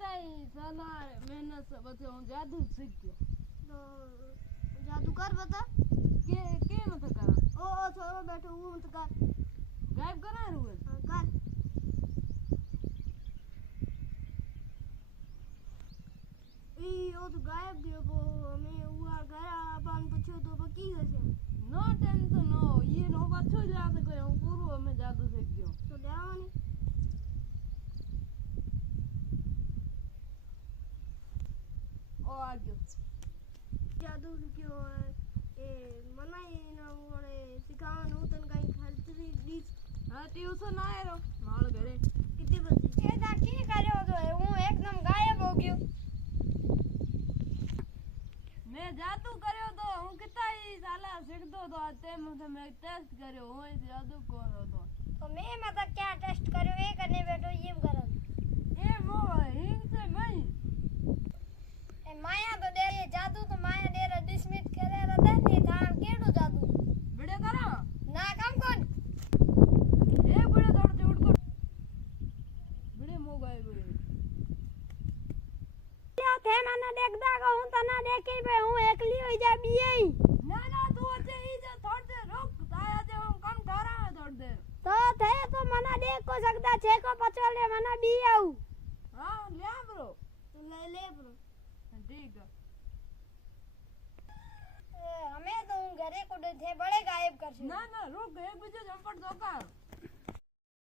कितनी साला मेहनत से बचे हूँ जादू सीख गयो तो जादू कर बता के मत करा ओ छोरो बैठो वो मत कर गायब करा रुए कर ई ओ तो गायब गयो वो मैं हुआ घर अपन पूछो तो बकी हसे नो टेंशन नो ये नो बच्चो जा सके हूँ पूरो में जादू सीख गयो तो लेवानी ओ आ गयो जादू क्यों है ए मना ये ना ओरे सिखावन उतन कहीं खर्चरी दीस हाँ ट्यूशन आए रो नाल घरे कितने बजे ये ता की કર્યો તો હું એકદમ ગાયબ हो गयो मैं जादू करियो तो हूँ कितनी साला सीख दो तो आते मुझे मैं टेस्ट करियो हूँ जादू कौन हो तो मैं मतलब क्या टेस्ट કર્યો એ કરને બેઠો એમ કરે ए मो हिंग से मैं એ માયા તો દે એ જાદू तो माया दे रे डिसमिस करे रहता ने था केडो जादू वीडियो करा ना काम कोन ए वीडियो दौड़ से उठ कर वीडियो मो गए वीडियो क्या थे मने देखदा को हूं तना देखी बे हूं एकली होई जा बीए ना ना तू अच्छे ही जा थोड़ दे रुक ताया दे हम कम ठहरा है थोड़ दे तो थे तो मना देख को सकता छे को पचोले मना बी आऊ हाँ ले ब्रो ले ब्रो ठीक है हमें तो घरे को थे बड़े गायब कर ना ना रुक एक बीजे झपट दो कर